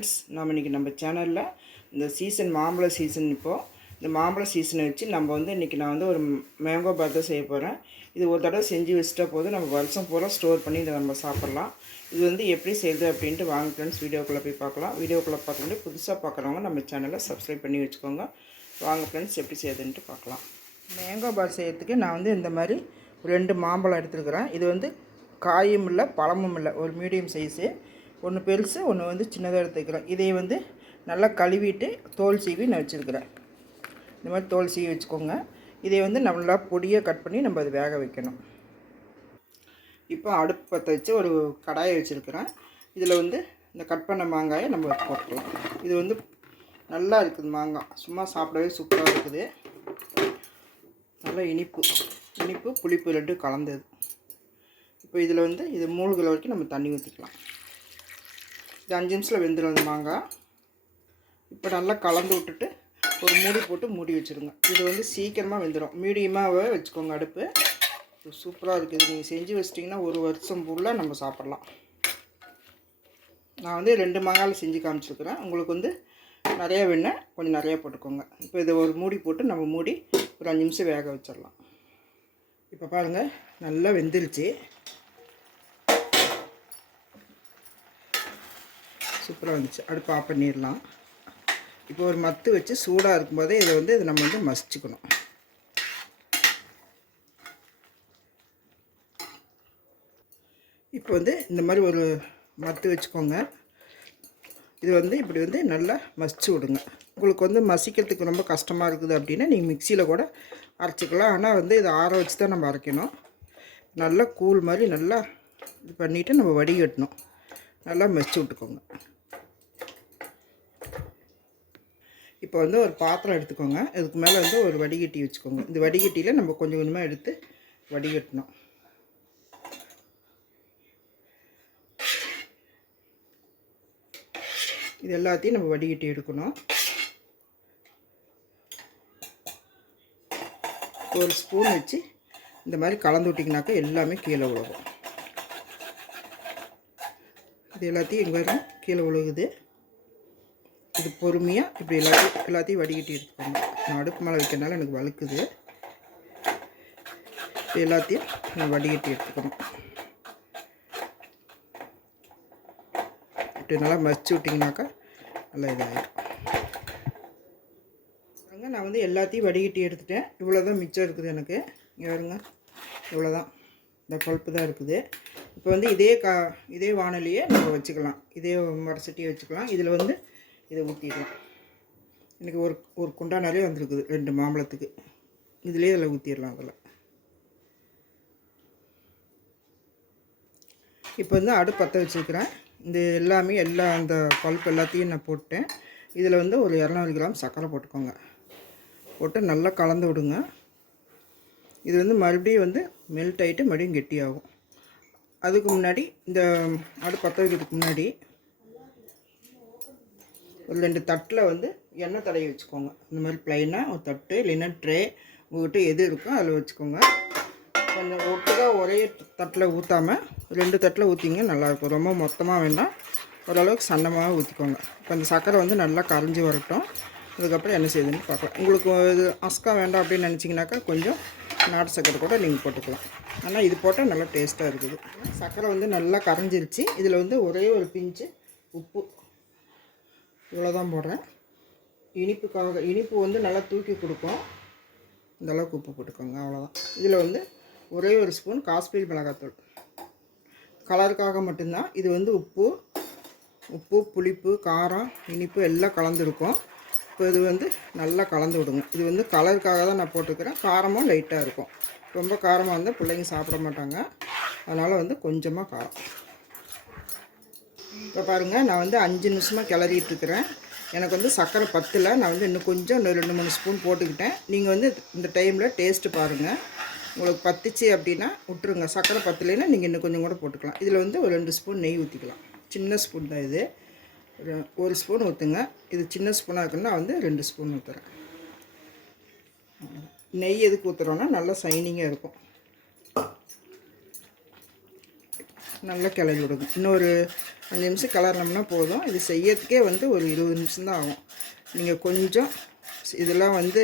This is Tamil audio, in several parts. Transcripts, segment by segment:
ஃப்ரெண்ட்ஸ், நாம் இன்றைக்கி நம்ம சேனலில் இந்த சீசன் மாம்பழ சீசன் இப்போது இந்த மாம்பழ சீசனை வச்சு நம்ம வந்து இன்றைக்கி நான் வந்து ஒரு மேங்கோ பார் தான் செய்ய போகிறேன். இது ஒரு தடவை செஞ்சு வச்சுட்டா போதும், நம்ம வருஷம் பூரா ஸ்டோர் பண்ணி இதை நம்ம சாப்பிட்லாம். இது வந்து எப்படி செய்யுது அப்படின்ட்டு வாங்க ஃப்ரெண்ட்ஸ், வீடியோக்குள்ளே போய் பார்க்கலாம். வீடியோக்குள்ளே பார்த்துட்டு புதுசாக பார்க்குறவங்க நம்ம சேனலை சப்ஸ்கிரைப் பண்ணி வச்சுக்கோங்க. வாங்க ஃப்ரெண்ட்ஸ், எப்படி செய்யுதுன்ட்டு பார்க்கலாம். மேங்கோ பார் செய்கிறதுக்கு நான் வந்து இந்த மாதிரி 2 மாம்பழம் எடுத்துருக்குறேன். இது வந்து காயும் இல்லை பழமும் இல்லை, ஒரு மீடியம் சைஸு. ஒன்று பெருசு, ஒன்று வந்து சின்னதாக எடுத்துக்கிறேன். இதை வந்து நல்லா கழுவிட்டு தோல் சீவி நான் வச்சுருக்கிறேன். இந்த மாதிரி தோல் சீவி வச்சுக்கோங்க. இதை வந்து நல்லா பொடியாக கட் பண்ணி நம்ம அது வேக வைக்கணும். இப்போ அடுப்பு பற்ற வச்சு ஒரு கடாயை வச்சுருக்கிறேன். இதில் வந்து இந்த கட் பண்ண மாங்காயை நம்ம போட்டுக்கலாம். இது வந்து நல்லா இருக்குது மாங்காய், சும்மா சாப்பிடவே சூப்பராக இருக்குது. நல்லா இனிப்பு புளிப்பு ரெண்டும் கலந்தது. இப்போ இதில் வந்து இது மூழ்கிற வரைக்கும் நம்ம தண்ணி ஊற்றிக்கலாம். இது 5 நிமிஷத்தில் வெந்துடும் அந்த மாங்காய். இப்போ நல்லா கலந்து விட்டுட்டு ஒரு மூடி போட்டு மூடி வச்சுருங்க. இது வந்து சீக்கிரமாக வெந்துடும். மீடியமாக வச்சுக்கோங்க அடுப்பு. சூப்பராக இருக்குது. நீங்கள் செஞ்சு வச்சிட்டிங்கன்னா ஒரு வருஷம் ஃபுல்லாக நம்ம சாப்பிட்லாம். நான் வந்து 2 மாங்காயில் செஞ்சு காமிச்சிருக்கிறேன். உங்களுக்கு வந்து நிறையா வேணும், கொஞ்சம் நிறையா போட்டுக்கோங்க. இப்போ இதை ஒரு மூடி போட்டு நம்ம மூடி ஒரு 5 நிமிஷம் வேக வச்சிடலாம். இப்போ பாருங்கள், நல்லா வெந்துருச்சு. சூப்பராக வந்துச்சு. அடுப்பு ஆஃப் பண்ணிடலாம். இப்போ ஒரு மத்து வச்சு சூடாக இருக்கும்போதே இதை நம்ம வந்து மசிச்சுக்கணும். இப்போ வந்து இந்த மாதிரி ஒரு மத்து வச்சுக்கோங்க. இது வந்து இப்படி வந்து நல்லா மசிச்சு விடுங்க. உங்களுக்கு வந்து மசிக்கிறதுக்கு ரொம்ப கஷ்டமாக இருக்குது அப்படின்னா நீங்கள் மிக்சியில் கூட அரைச்சிக்கலாம். ஆனால் வந்து இதை ஆற வச்சு தான் நம்ம அரைக்கணும். நல்லா கூழ் மாதிரி நல்லா இது பண்ணிவிட்டு நம்ம வடிகட்டணும். நல்லா மசிச்சு விட்டுக்கோங்க. இப்போ வந்து ஒரு பாத்திரம் எடுத்துக்கோங்க. இதுக்கு மேலே வந்து ஒரு வடிகட்டி வச்சுக்கோங்க. இந்த வடிகட்டியில் நம்ம கொஞ்சம் கொஞ்சமாக எடுத்து வடிகட்டணும். இது எல்லாத்தையும் நம்ம வடிகட்டி எடுக்கணும். ஒரு ஸ்பூன் வச்சு இந்த மாதிரி கலந்து விட்டிங்கனாக்கா எல்லாமே கீழே விழுகும். இது எல்லாத்தையும் எங்கே கீழே விழுகுது. இது பொறுமையாக இப்படி எல்லாத்தையும் வடிகட்டி எடுத்துக்கோங்க. நான் அடுப்பு மேலே வைக்கிறனால எனக்கு வழுக்குது. இது எல்லாத்தையும் நான் வடிகட்டி எடுத்துக்கணும். இப்படி நல்லா மசிச்சு விட்டிங்கனாக்கா நல்லா இதாகிடும். நான் வந்து எல்லாத்தையும் வடிகட்டி எடுத்துட்டேன். இவ்வளோ தான் மிச்சம் இருக்குது எனக்கு. இங்கே வருங்க, இவ்வளோ தான், இந்த பல்ப்பு தான் இருக்குது. இப்போ வந்து இதே வானலியே நம்ம வச்சுக்கலாம். இதே மரச்சட்டியை வச்சுக்கலாம். இதில் வந்து இதை ஊற்றிடலாம். எனக்கு ஒரு குண்டா நிறைய வந்துருக்குது 2 மாம்பழத்துக்கு. இதுலேயே இதில் ஊற்றிடலாம். அதில் இப்போ வந்து அடுப்பு பற்ற வச்சுருக்கிறேன். இந்த எல்லா அந்த பல்ப் எல்லாத்தையும் நான் போட்டேன். இதில் வந்து ஒரு 200 கிராம் சர்க்கரை போட்டுக்கோங்க. போட்டு நல்லா கலந்து விடுங்க. இது வந்து மறுபடியும் வந்து மெல்ட் ஆகிட்டு மறுபடியும் கெட்டியாகும். அதுக்கு முன்னாடி இந்த அடுப்பு பற்ற வைக்கிறதுக்கு முன்னாடி ஒரு 2 தட்டில் வந்து எண்ணெய் தடவி வச்சுக்கோங்க. இந்த மாதிரி ப்ளைனாக ஒரு தட்டு இல்லைன்னா ட்ரே உங்கள்கிட்ட எது இருக்கோ அதில் வச்சுக்கோங்க. கொஞ்சம் ஒட்டுக்காக ஒரே தட்டில் ஊற்றாமல் 2 தட்டில் ஊற்றிங்க நல்லாயிருக்கும். ரொம்ப மொத்தமாக வேண்டாம், ஓரளவுக்கு சன்னமாக ஊற்றிக்கோங்க. இப்போ அந்த சர்க்கரை வந்து நல்லா கரைஞ்சி வரட்டும். அதுக்கப்புறம் என்ன செய்யுதுன்னு பார்க்கலாம். உங்களுக்கு இது அஸ்கா வேண்டாம் அப்படின்னு நினச்சிங்கனாக்கா கொஞ்சம் நாட்டு சர்க்கரை கூட நீங்கள் போட்டுக்கலாம். ஆனால் இது போட்டால் நல்லா டேஸ்ட்டாக இருக்குது. சர்க்கரை வந்து நல்லா கரைஞ்சிருச்சு. இதில் வந்து ஒரே ஒரு பிஞ்சு உப்பு, இவ்வளோ தான் போடுறேன். இனிப்பு வந்து நல்லா தூக்கி கொடுக்கும். இந்தளவுக்கு உப்பு போட்டுக்கோங்க, அவ்வளோதான். இதில் வந்து ஒரே ஒரு ஸ்பூன் காஷ்மீரி மிளகாத்தூள், கலருக்காக மட்டும்தான். இது வந்து உப்பு புளிப்பு காரம் இனிப்பு எல்லாம் கலந்துருக்கும். இப்போ இது வந்து நல்லா கலந்து விடுங்க. இது வந்து கலருக்காக தான் நான் போட்டுக்கிறேன். காரமும் லைட்டாக இருக்கும். ரொம்ப காரமாக இருந்தால் பிள்ளைங்க சாப்பிட மாட்டாங்க. அதனால் வந்து கொஞ்சமாக காரம். இப்போ பாருங்கள், நான் வந்து 5 நிமிஷமாக கிளறிட்டுருக்கிறேன். எனக்கு வந்து சர்க்கரை பத்தலை. நான் வந்து இன்னும் கொஞ்சம் 2-3 ஸ்பூன் போட்டுக்கிட்டேன். நீங்கள் வந்து இந்த டைமில் டேஸ்ட்டு பாருங்கள். உங்களுக்கு பத்துச்சு அப்படின்னா விட்டுருங்க. சர்க்கரை பத்தலைன்னா நீங்கள் இன்னும் கொஞ்சம் கூட போட்டுக்கலாம். இதில் வந்து ஒரு 2 ஸ்பூன் நெய் ஊற்றிக்கலாம். சின்ன ஸ்பூன் தான் இது. ஒரு ஸ்பூன் ஊற்றுங்க. இது சின்ன ஸ்பூனாக இருக்குன்னா வந்து 2 ஸ்பூன் ஊற்றுறேன். நெய் எதுக்கு ஊற்றுறோன்னா நல்லா சைனிங்காக இருக்கும். நல்லா கிளறி விடுங்க. இன்னொரு 5 நிமிஷம் கிளறினோம்னா போதும். இது செய்யறதுக்கே வந்து ஒரு 20 நிமிஷம் தான் ஆகும். நீங்கள் கொஞ்சம் இதெல்லாம் வந்து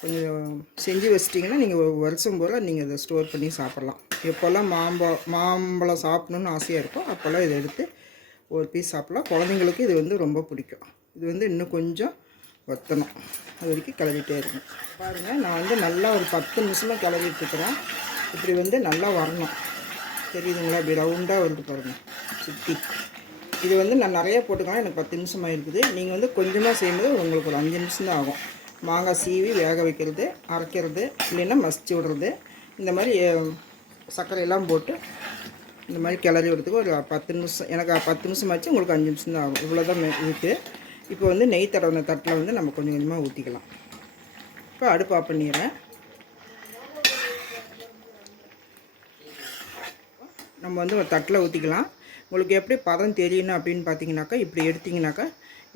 கொஞ்சம் செஞ்சு வச்சிட்டிங்கன்னா நீங்கள் ஒரு வருஷம் பூரா நீங்கள் இதை ஸ்டோர் பண்ணி சாப்பிட்லாம். எப்போல்லாம் மாம்பழம் சாப்பிட்ணுன்னு ஆசையாக இருக்கும் அப்போல்லாம் இதை எடுத்து ஒரு பீஸ் சாப்பிட்லாம். குழந்தைங்களுக்கு இது வந்து ரொம்ப பிடிக்கும். இது வந்து இன்னும் கொஞ்சம் வற்றணும். அது வரைக்கும் கிளறிட்டே இருக்கும். பாருங்கள், நான் வந்து நல்லா ஒரு 10 நிமிஷமாக கிளறிட்டுருக்குறேன். இப்படி வந்து நல்லா வரணும். தெரியுதுங்களா? இப்படி ரவுண்டாக வந்து பாருங்கள் சுற்றி. இது வந்து நான் நிறைய போட்டுக்கலாம். எனக்கு 10 நிமிஷம் ஆகிருக்குது. நீங்கள் வந்து கொஞ்சமாக செய்யும்போது உங்களுக்கு ஒரு 5 நிமிஷம் தான் ஆகும். மாங்காய் சீவி வேக வைக்கிறது, அரைக்கிறது, இல்லைன்னா மசிச்சு விடுறது, இந்த மாதிரி சர்க்கரையெல்லாம் போட்டு இந்த மாதிரி கிளறி விடுறதுக்கு ஒரு 10 நிமிஷம். எனக்கு 10 நிமிஷம் ஆச்சு, உங்களுக்கு 5 நிமிஷம் தான் ஆகும். இவ்வளோ தான் இருக்குது. இப்போ வந்து நெய் தடவின தட்டில் வந்து நம்ம கொஞ்சம் கொஞ்சமாக ஊற்றிக்கலாம். இப்போ அடுப்பு ஆஃப் பண்ணிடுறேன். நம்ம வந்து ஒரு தட்டில் ஊற்றிக்கலாம். உங்களுக்கு எப்படி பதம் தெரியணும் அப்படின்னு பார்த்தீங்கன்னாக்கா, இப்படி எடுத்திங்கனாக்கா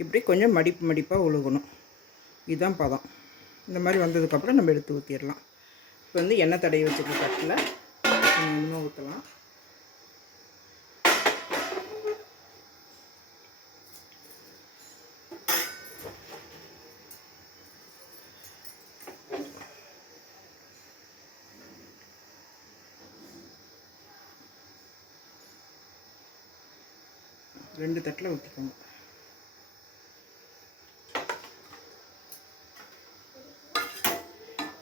இப்படி கொஞ்சம் மடிப்பாக உழுகணும். இதுதான் பதம். இந்த மாதிரி வந்ததுக்கப்புறம் நம்ம எடுத்து ஊற்றிடலாம். இப்போ வந்து எண்ணெய் தடவி வச்சுருக்க தட்டில் கொஞ்சமாக ஊற்றலாம். ரெண்டு தட்டில் ஊற்றிக்கோங்க.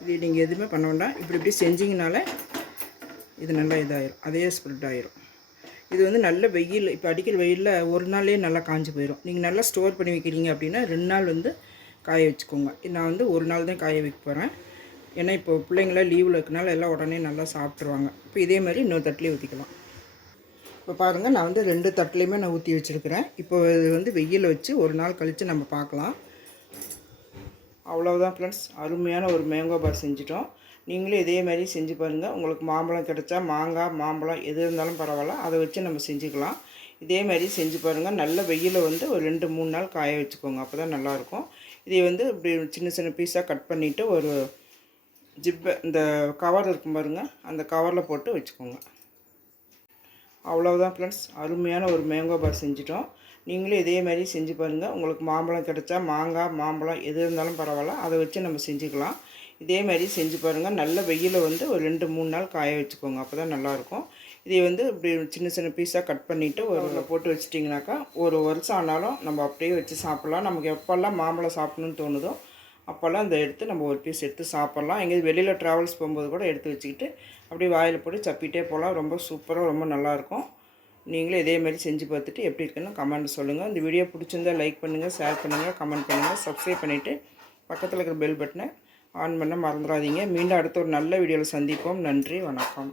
இது நீங்கள் எதுவுமே பண்ண வேண்டாம். இப்படி செஞ்சிங்கனாலே இது நல்லா இதாகிடும், அதே ஸ்ப்ரெட் ஆகிரும். இது வந்து நல்ல வெயில், இப்போ அடிக்கிற வெயிலில் ஒரு நாள்லேயே நல்லா காஞ்சி போயிடும். நீங்கள் நல்லா ஸ்டோர் பண்ணி வைக்கிறீங்க அப்படின்னா 2 நாள் வந்து காய வச்சுக்கோங்க. நான் வந்து ஒரு நாள் தான் காய வைக்க போகிறேன். ஏன்னா இப்போ பிள்ளைங்களாம் லீவில் இருக்கனால எல்லாம் உடனே நல்லா சாப்பிட்ருவாங்க. இப்போ இதே மாதிரி இன்னொரு தட்டிலே ஊற்றிக்கலாம். இப்போ பாருங்கள், நான் வந்து 2 தட்டுலேயுமே நான் ஊற்றி வச்சுருக்கிறேன். இப்போ இது வந்து வெயிலில் வச்சு ஒரு நாள் கழித்து நம்ம பார்க்கலாம். அவ்வளோதான் ஃப்ரெண்ட்ஸ், அருமையான ஒரு மேங்கோ பார் செஞ்சிட்டோம். நீங்களும் இதே மாதிரி செஞ்சு பாருங்கள். உங்களுக்கு மாம்பழம் கிடைச்சா மாங்காய், மாம்பழம் எது இருந்தாலும் பரவாயில்ல, அதை வச்சு நம்ம செஞ்சுக்கலாம். இதே மாதிரி செஞ்சு பாருங்கள். நல்ல வெயிலில் வந்து ஒரு 2-3 நாள் காய வச்சுக்கோங்க. அப்போ தான் நல்லாயிருக்கும். இதை வந்து இப்படி சின்ன சின்ன பீஸாக கட் பண்ணிவிட்டு ஒரு இந்த கவர் இருக்கும் பாருங்கள், அந்த கவரில் போட்டு வச்சுக்கோங்க. அவ்வளோதான் ஃப்ரெண்ட்ஸ், அருமையான ஒரு மேங்கோ பார் செஞ்சிட்டோம். நீங்களும் இதே மாதிரி செஞ்சு பாருங்கள். உங்களுக்கு மாம்பழம் கிடைச்சா மாங்காய், மாம்பழம் எது இருந்தாலும் பரவாயில்ல, அதை வச்சு நம்ம செஞ்சுக்கலாம். இதே மாதிரி செஞ்சு பாருங்கள். நல்ல வெயிலில் வந்து ஒரு 2-3 நாள் காய வச்சுக்கோங்க. அப்போ தான் நல்லாயிருக்கும். இதை வந்து இப்படி சின்ன சின்ன பீஸாக கட் பண்ணிவிட்டு ஒரு போட்டு வச்சிட்டிங்கனாக்கா ஒரு வருஷம் ஆனாலும் நம்ம அப்படியே வச்சு சாப்பிட்லாம். நமக்கு எப்போல்லாம் மாம்பழம் சாப்பிட்ணுன்னு தோணுதோ அப்போல்லாம் இந்த எடுத்து நம்ம ஒரு பீஸ் எடுத்து சாப்பிட்லாம். எங்கேயாவது வெளியில் ட்ராவல்ஸ் போகும்போது கூட எடுத்து வச்சுக்கிட்டு அப்படியே வாயில் போட்டு சப்பிட்டே போகலாம். ரொம்ப சூப்பராக, ரொம்ப நல்லாயிருக்கும். நீங்களும் இதே மாதிரி செஞ்சு பார்த்துட்டு எப்படி இருக்குன்னு கமெண்ட் சொல்லுங்கள். இந்த வீடியோ பிடிச்சிருந்தால் லைக் பண்ணுங்கள், ஷேர் பண்ணுங்கள், கமெண்ட் பண்ணுங்கள், சப்ஸ்கிரைப் பண்ணிவிட்டு பக்கத்தில் இருக்கிற பெல் பட்டனை ஆன் பண்ண மறந்துடாதீங்க. மீண்டும் அடுத்த ஒரு நல்ல வீடியோவில் சந்திப்போம். நன்றி, வணக்கம்.